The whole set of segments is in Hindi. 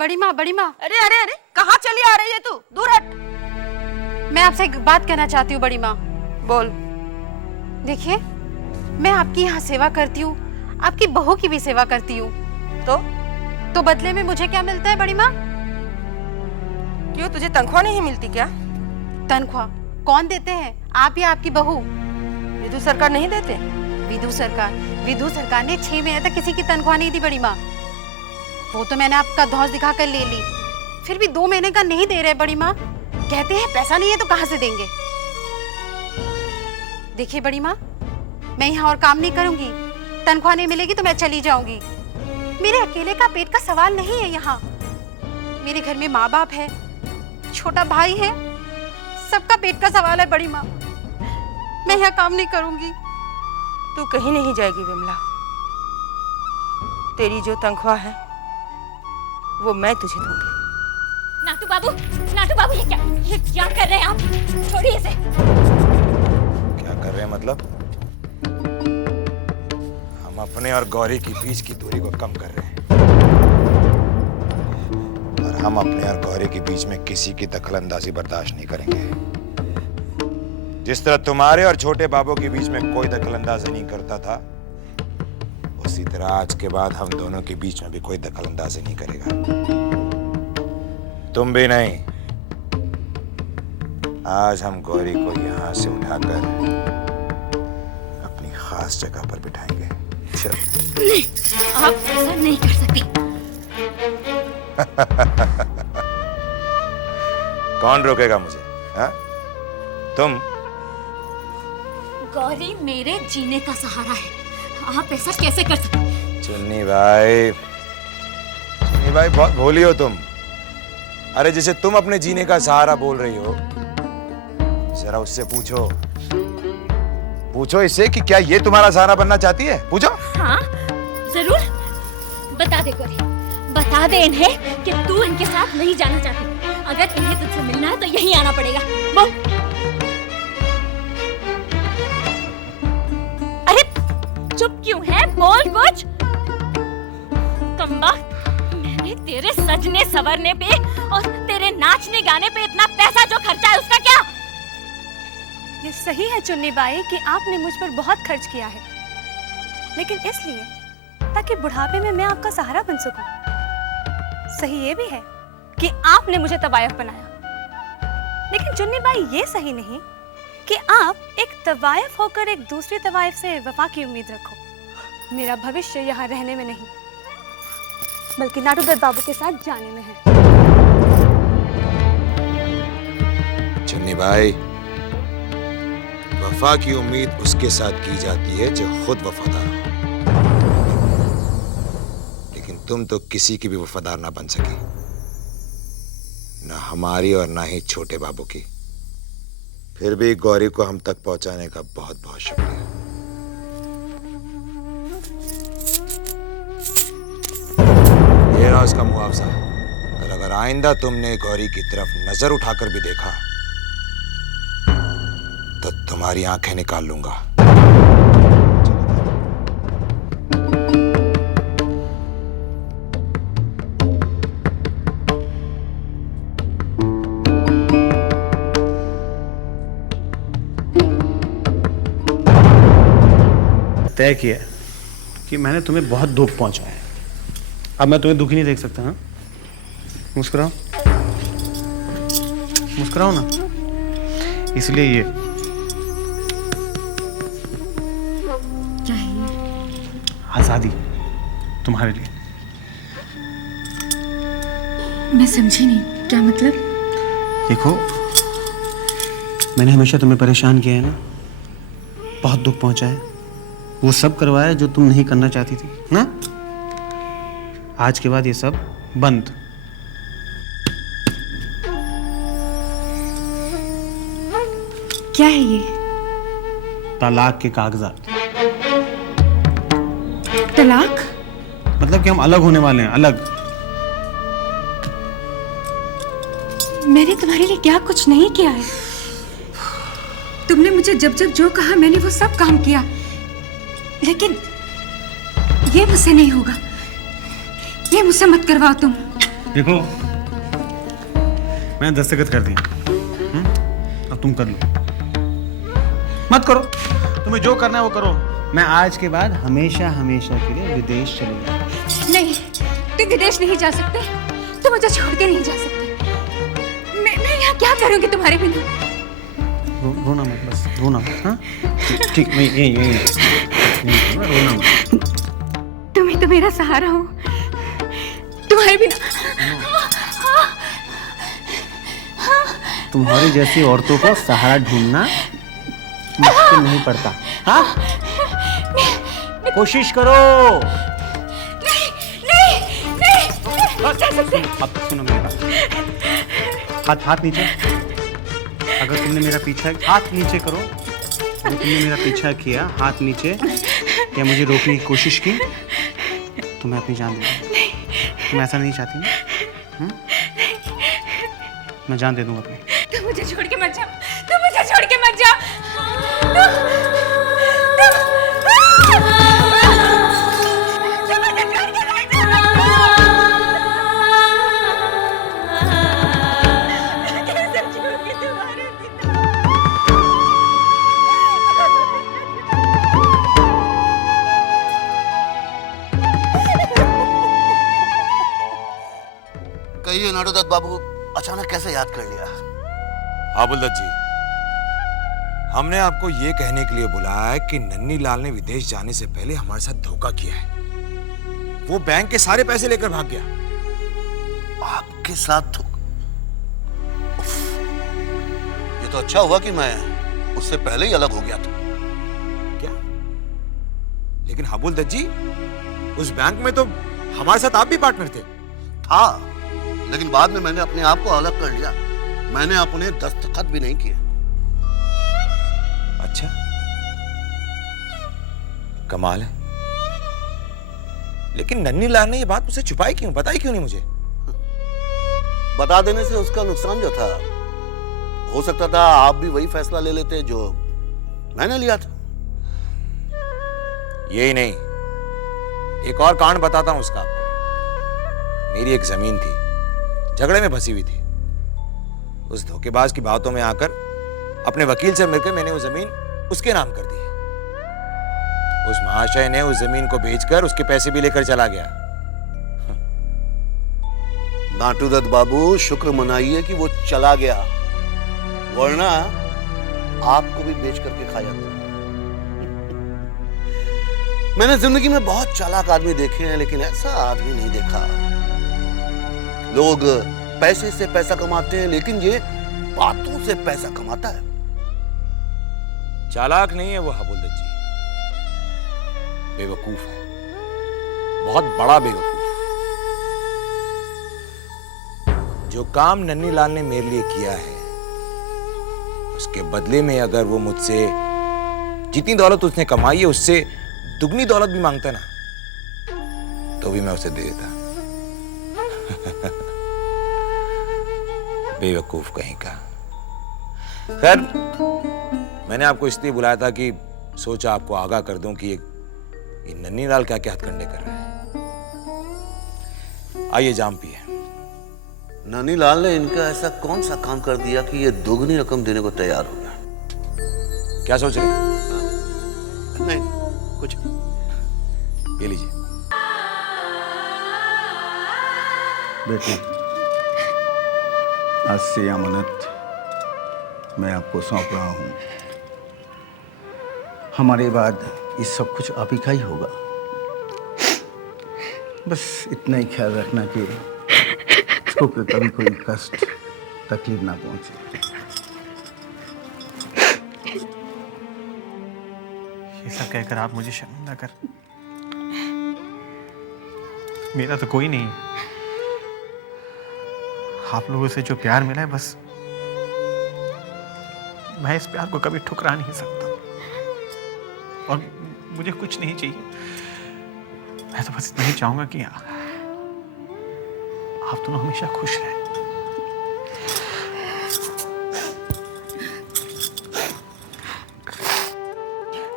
बड़ी माँ, बड़ी माँ। अरे अरे अरे, कहाँ चली आ रही है तू? दूर हट। मैं आपसे एक बात कहना चाहती हूँ बड़ी माँ। बोल। देखिए, मैं आपकी यहाँ सेवा करती हूँ, आपकी बहू की भी सेवा करती हूँ। तो बदले में मुझे क्या मिलता है बड़ी माँ? क्यों, तुझे तनख्वाह नहीं मिलती क्या? तनख्वाह कौन देते हैं, आप या आपकी बहू? विधु सरकार नहीं देते? विधु सरकार ने 6 महीने तक किसी की तनख्वाह नहीं दी बड़ी माँ। वो तो मैंने आपका धौंस दिखाकर ले ली, फिर भी 2 महीने का नहीं दे रहे बड़ी माँ। कहते हैं पैसा नहीं है तो कहाँ से देंगे। देखिए बड़ी माँ, मैं यहाँ और काम नहीं करूंगी, तनख्वाह नहीं मिलेगी तो मैं चली जाऊंगी। मेरे अकेले का पेट का सवाल नहीं है यहाँ। मेरे घर में माँ बाप है, छोटा भाई है, सबका पेट का सवाल है बड़ी माँ। मैं यहाँ काम नहीं करूंगी। तू कहीं नहीं जाएगी विमला। तेरी जो तनख्वाह है वो मैं तुझे दूंगी। नाटू बाबू, ये क्या कर रहे हैं आप? छोड़िए इसे। क्या कर रहे हैं मतलब? हम अपने और गौरी के बीच की दूरी को कम कर रहे हैं, और हम अपने और गौरी के बीच में किसी की दखलंदाजी बर्दाश्त नहीं करेंगे। जिस तरह तुम्हारे और छोटे बाबू के बीच में कोई दखलंदाजी नहीं करता था, उसी तरह आज के बाद हम दोनों के बीच में भी कोई दखलंदाजी नहीं करेगा। तुम भी नहीं। आज हम गौरी को यहां से उठाकर अपनी खास जगह पर बिठाएंगे। चल। नहीं, आप ऐसा नहीं कर सकती। कौन रोकेगा मुझे? हा? तुम? गौरी मेरे जीने का सहारा है, आप ऐसा कैसे कर सकते? चुन्नी भाई, बहुत भोली हो तुम। अरे जिसे तुम अपने जीने का सहारा बोल रही हो, जरा उससे पूछो इससे कि क्या ये तुम्हारा सहारा बनना चाहती है? पूछो। हाँ जरूर, बता दे गौरी, बता दे इन्हें कि तू इनके साथ नहीं जाना चाहती। अगर इन्हें तुझसे मिलना है तो यहीं आना पड़ेगा। बोल। अरे चुप क्यों है? बोल कुछ। कम्बा, मैंने तेरे सजने सवरने पे और तेरे नाचने गाने पे इतना पैसा जो खर्चा है उसका क्या? ये सही है चुन्नी बाई कि आपने मुझ पर बहुत खर्च किया है, लेकिन इसलिए ताकि बुढ़ापे में मैं आपका सहारा बन सकूं। सही ये भी है कि आपने मुझे तवायफ बनाया, लेकिन चुन्नी बाई ये सही नहीं कि आप एक तवायफ होकर एक दूसरी तवायफ से वफा की उम्मीद रखो। मेरा भविष्य यहाँ रहने में नहीं, बल्कि नाटूदत्त बाबू के साथ जाने में है। चुन्नी भाई, वफा की उम्मीद उसके साथ की जाती है जो खुद वफादार हो, लेकिन तुम तो किसी की भी वफादार ना बन सकी, ना हमारी और ना ही छोटे बाबू की। फिर भी गौरी को हम तक पहुंचाने का बहुत बहुत शुक्रिया। ये रहा उसका मुआवजा। और अगर आइंदा तुमने गौरी की तरफ नजर उठाकर भी देखा तो तुम्हारी आंखें निकाल लूंगा। तय किया कि मैंने तुम्हें बहुत दुख पहुंचाया है, अब मैं तुम्हें दुखी नहीं देख सकता। हाँ, मुस्कुराओ, मुस्कुराओ ना। इसलिए ये आजादी तुम्हारे लिए। मैं समझी नहीं, क्या मतलब? देखो, मैंने हमेशा तुम्हें परेशान किया है ना, बहुत दुख पहुंचाया, वो सब करवाया जो तुम नहीं करना चाहती थी ना। आज के बाद ये सब बंद। क्या है ये? तलाक के कागजात। तलाक? मतलब कि हम अलग होने वाले हैं, अलग। मैंने तुम्हारे लिए क्या कुछ नहीं किया है। तुमने मुझे जब जब जो कहा मैंने वो सब काम किया, लेकिन ये मुझसे नहीं होगा। ये मुझसे मत करवाओ तुम। देखो, मैंने दस्तखत कर दिया। अब तुम कर लो। मत करो, तुम्हें जो करना है वो करो। मैं आज के बाद हमेशा हमेशा के लिए विदेश चले जाऊंगा। नहीं, तुम विदेश नहीं जा सकते। तुम मुझे छोड़ के नहीं जा सकते। मैं यहाँ क्या करूँगी तुम्हारे बिना? रोना मत, बस रोना मत। हाँ ठीक, मैं यही रोना मत। तुम ही तो मेरा सहारा हो। तुम्हारे बिना तुम्हारी जैसी औरतों को सहारा ढूंढना मुश्किल नहीं पड़ता। हाँ, कोशिश करो। नहीं, अब सुनो मेरी बात। हाथ नीचे। अगर तुमने मेरा पीछा, हाथ नीचे करो। अगर तुमने मेरा पीछा किया, हाथ नीचे, या मुझे रोकने की कोशिश की, तो मैं अपनी जान दे दूंगा। तुम ऐसा नहीं चाहती ना? मैं जान दे दूंगा अपनी। तुम मुझे छोड़ के मत जाओ। तुम मुझे छोड़ के मत जाओ। कहिए नाडूदत्त बाबू, अचानक कैसे याद कर लिया? हाबुलदत्त जी, हमने आपको ये कहने के लिए बुलाया है कि नन्नी लाल ने विदेश जाने से पहले हमारे साथ धोखा किया है। वो बैंक के सारे पैसे लेकर भाग गया। आपके साथ तो ये तो अच्छा हुआ कि मैं उससे पहले ही अलग हो गया था। क्या? लेकिन हाबुलदत्त जी, उस बैंक में तो हमारे साथ आप भी पार्टनर थे। था, लेकिन बाद में मैंने अपने आप को अलग कर लिया। मैंने अपने दस्तखत भी नहीं किए। अच्छा, कमाल है। लेकिन नन्नी लाल ने ये बात मुझसे छुपाई क्यों, बताई क्यों नहीं मुझे? बता देने से उसका नुकसान जो था, हो सकता था आप भी वही फैसला ले लेते जो मैंने लिया था। यही नहीं, एक और कांड बताता हूं उसका आपको। मेरी एक जमीन थी, झगड़े में फंसी हुई थी। उस धोखेबाज की बातों में आकर अपने वकील से मिलकर मैंने वो जमीन उसके नाम कर दी। उस महाशय ने उस जमीन को बेचकर उसके पैसे भी लेकर चला गया। नाटूदत्त बाबू, शुक्र मनाइए कि वो चला गया, वरना आपको भी बेच करके खा जाता। मैंने जिंदगी में बहुत चालाक आदमी देखे हैं, लेकिन ऐसा आदमी नहीं देखा। लोग पैसे से पैसा कमाते हैं, लेकिन ये बातों से पैसा कमाता है। चालाक नहीं है वो हाबुलदत्त जी, बेवकूफ है, बहुत बड़ा बेवकूफ। जो काम नन्नी लाल ने मेरे लिए किया है, उसके बदले में अगर वो मुझसे जितनी दौलत उसने कमाई है उससे दुगनी दौलत भी मांगता ना, तो भी मैं उसे दे देता। बेवकूफ कहीं का। खैर, मैंने आपको इसलिए बुलाया था कि सोचा आपको आगाह कर दूं कि ये नन्नी लाल क्या क्या हथकंडे कर रहा है। आइए जाम पिए। नन्नी लाल ने इनका ऐसा कौन सा काम कर दिया कि ये दोगुनी रकम देने को तैयार हो गया? क्या सोच रहे हैं? नहीं, कुछ। ये लीजिए। बेटी, आज से अमानत मैं आपको सौंप रहा हूँ। हमारे बाद ये सब कुछ आप ही का ही होगा। बस इतना ही ख्याल रखना कि इसको कभी कोई कष्ट तकलीफ ना पहुंचे। ये सब कहकर आप मुझे शर्मिंदा कर। मेरा तो कोई नहीं। आप लोगों से जो प्यार मिला है, बस मैं इस प्यार को कभी ठुकरा नहीं सकता। और मुझे कुछ नहीं चाहिए। मैं तो बस इतना ही चाहूंगा कि आप दोनों हमेशा खुश रहें।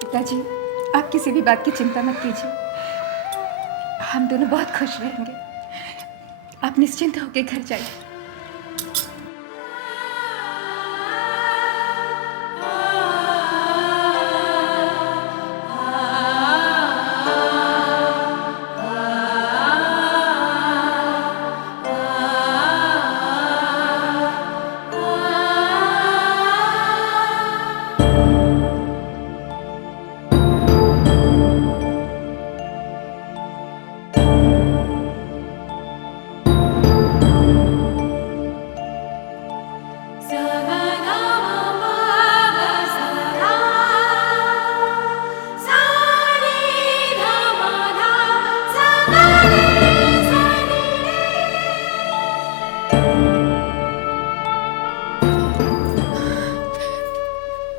पिताजी, आप किसी भी बात की चिंता मत कीजिए। हम दोनों बहुत खुश रहेंगे। आप निश्चिंत होकर घर जाइए।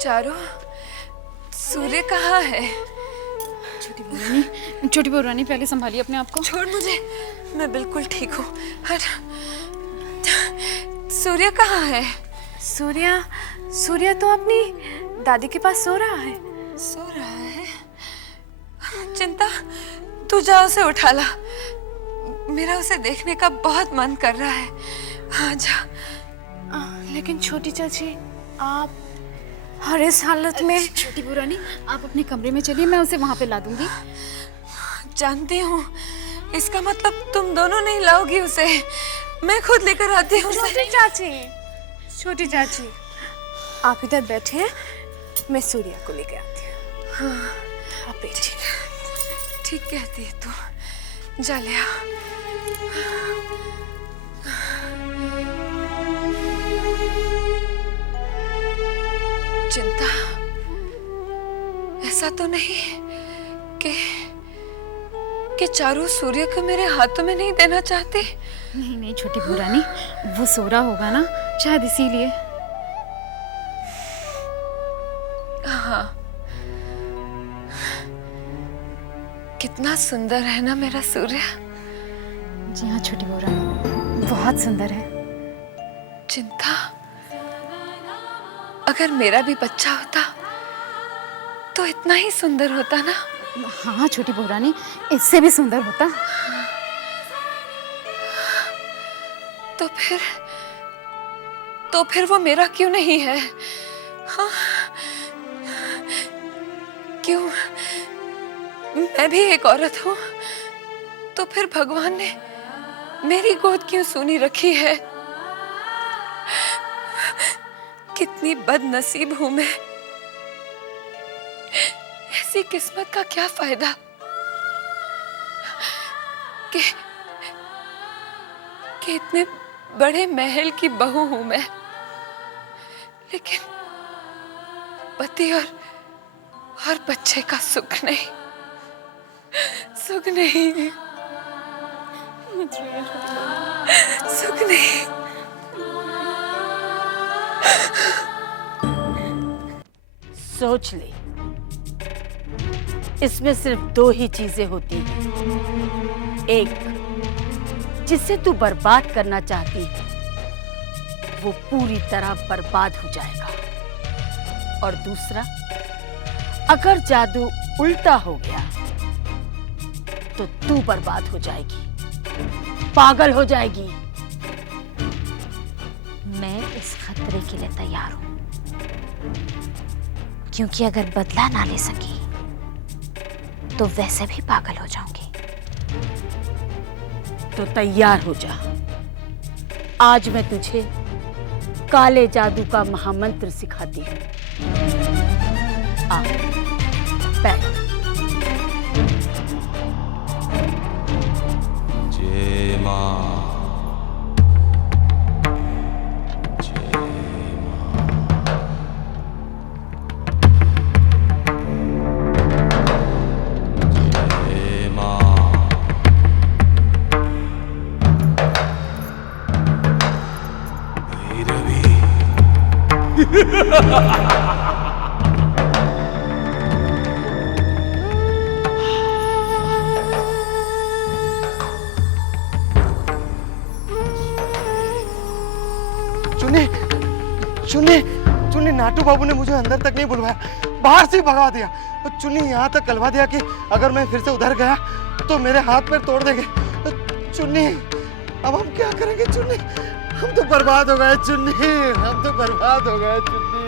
चारू, सूर्य कहाँ है? छोटी बहू रानी, पहले संभालिए अपने आप को। छोड़ मुझे, मैं बिल्कुल ठीक हूँ। हट। सूर्य कहाँ है? सूर्या तो अपनी दादी के पास सो रहा है। सो रहा है? चिंता, तू जा उसे उठा ला। मेरा उसे देखने का बहुत मन कर रहा है। हाँ जा। लेकिन छोटी चाची, आप और इस हालत में। छोटी बहू रानी, आप अपने कमरे में चलिए, मैं उसे वहां पे ला दूंगी। जानती हूँ, इसका मतलब तुम दोनों नहीं लाओगी उसे, मैं खुद लेकर आती हूँ। छोटी चाची, आप इधर बैठे हैं, मैं सूर्या को लेकर आती हूँ। हाँ, आप बैठिए। ठीक कहती है तू, जा ले आ। चिंता, ऐसा तो नहीं कि चारू सूर्य को मेरे हाथों में नहीं देना चाहती? नहीं नहीं छोटी बहू रानी, वो सो रहा होगा ना, शायद इसीलिए। हाँ, कितना सुंदर है ना मेरा सूर्य। जी हाँ छोटी बहू रानी, बहुत सुंदर है। चिंता, अगर मेरा भी बच्चा होता तो इतना ही सुंदर होता ना? हाँ छोटी बहू रानी, इससे भी सुंदर होता। तो फिर वो मेरा क्यों नहीं है? हाँ, क्यों? मैं भी एक औरत हूँ, तो फिर भगवान ने मेरी गोद क्यों सूनी रखी है? कितनी बदनसीब हूं मैं। ऐसी किस्मत का क्या फायदा कि इतने बड़े महल की बहू हूं मैं, लेकिन पति और बच्चे का सुख नहीं। सुख नहीं। सोच ले, इसमें सिर्फ दो ही चीजें होती हैं। एक, जिसे तू बर्बाद करना चाहती है वो पूरी तरह बर्बाद हो जाएगा, और दूसरा, अगर जादू उल्टा हो गया तो तू बर्बाद हो जाएगी, पागल हो जाएगी। मैं इस खतरे के लिए तैयार हूं, क्योंकि अगर बदला ना ले सकी तो वैसे भी पागल हो जाऊंगी। तो तैयार हो जा, आज मैं तुझे काले जादू का महामंत्र सिखाती हूँ। आ, बैठ। जय मां। चुन्नी नाटू बाबू ने मुझे अंदर तक नहीं बुलवाया, बाहर से ही भगा दिया। चुन्नी यहाँ तक कलवा दिया कि अगर मैं फिर से उधर गया तो मेरे हाथ पैर तोड़ देंगे। चुन्नी अब हम क्या करेंगे चुन्नी? हम तो बर्बाद हो गए चुन्नी, हम तो बर्बाद हो गए चुन्नी।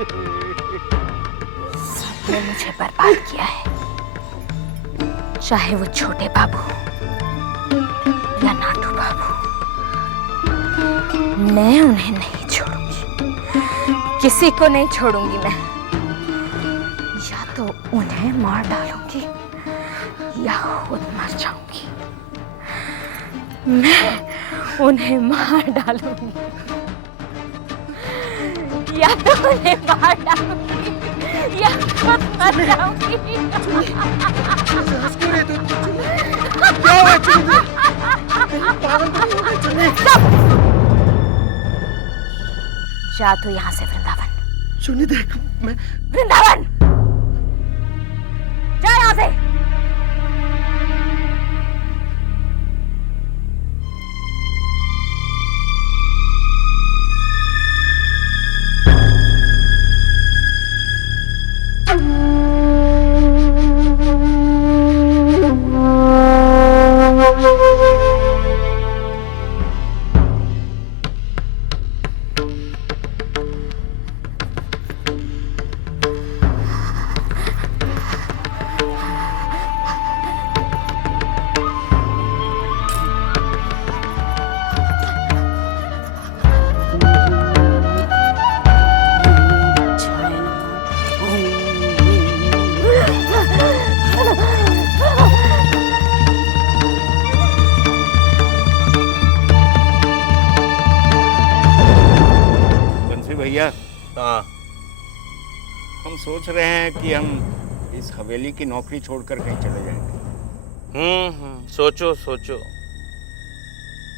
सबने मुझे बर्बाद किया है, चाहे वो छोटे बाबू या नाटू बाबू। मैं उन्हें नहीं छोड़ूंगी, किसी को नहीं छोड़ूंगी मैं। या तो उन्हें मार डालूंगी या खुद मर जाऊंगी। मैं उन्हें मार डालूंगी या तो उन्हें मार डालूंगी या खुद मर जाऊंगी। क्या हुआ चुन्नी? पागल तो नहीं हो गई चुन्नी? जा तू यहाँ से वृंदावन। चुन्नी देख, मैं वृंदावन जा यहाँ से। भैया, हम सोच रहे हैं कि हम इस हवेली की नौकरी छोड़कर कहीं चले जाएंगे। सोचो सोचो,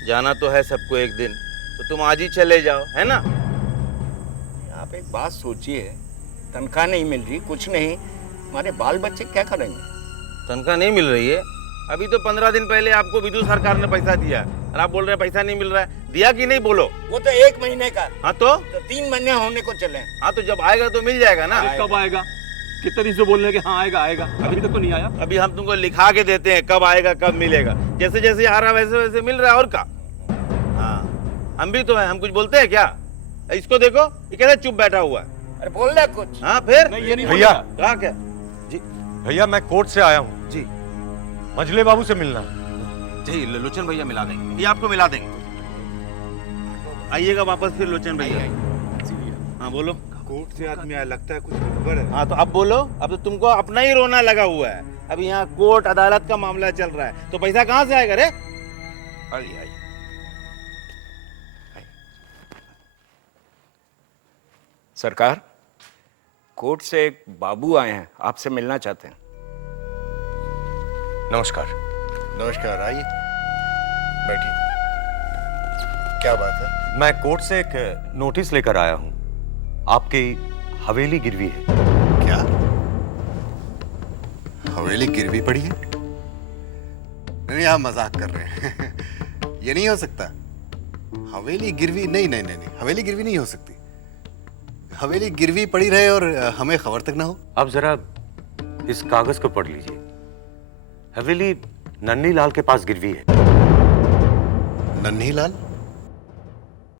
जाना तो है सबको एक दिन, तो तुम आज ही चले जाओ, है ना? आप एक बात सोचिए, तनख्वाह नहीं मिल रही, कुछ नहीं, हमारे बाल बच्चे क्या करेंगे? तनख्वाह नहीं मिल रही है? अभी तो 15 दिन पहले आपको विदु सरकार ने पैसा दिया और आप बोल रहे हैं पैसा नहीं मिल रहा है। दिया कि नहीं बोलो? वो तो 1 महीने का। हाँ तो 3 महीने होने को चले। हाँ तो जब आएगा तो मिल जाएगा ना। कब आएगा? कितने दिन से बोल रहे हैं कि हाँ आएगा आएगा, अभी तक तो नहीं आया। अभी हम तुमको लिखा के देते हैं कब आएगा कब मिलेगा, जैसे जैसे आ रहा वैसे वैसे मिल रहा है। और क्या? हाँ हम भी तो है, हम कुछ बोलते हैं क्या? इसको देखो, ये कैसे चुप बैठा हुआ है। अरे बोल रहा कुछ। हाँ फिर भैया, कहा क्या जी? भैया मैं कोर्ट से आया हूँ जी, मजले बाबू से मिलना जी। लोचन भैया मिला देंगे, ये आपको मिला देंगे। आइएगा वापस फिर लोचन भैया। हाँ बोलो। कोर्ट से आदमी आया, लगता है कुछ खबर है। हाँ तो अब बोलो, अब तो तुमको अपना ही रोना लगा हुआ है। अभी यहाँ कोर्ट अदालत का मामला चल रहा है, तो पैसा कहाँ से आएगा रे? आइए आइए। सरकार, कोर्ट से एक बाबू आए हैं, आपसे मिलना चाहते हैं। नमस्कार। नमस्कार, आइए बैठिए। क्या बात है? मैं कोर्ट से एक नोटिस लेकर आया हूँ, आपकी हवेली गिरवी है। क्या हवेली गिरवी पड़ी है? नहीं, आप मजाक कर रहे हैं। ये नहीं हो सकता। हवेली गिरवी नहीं नहीं नहीं नहीं, हवेली गिरवी नहीं हो सकती। हवेली गिरवी पड़ी रहे और हमें खबर तक ना हो। आप जरा इस कागज को पढ़ लीजिए। हवेली नन्ही लाल के पास गिरवी है। नन्ही लाल?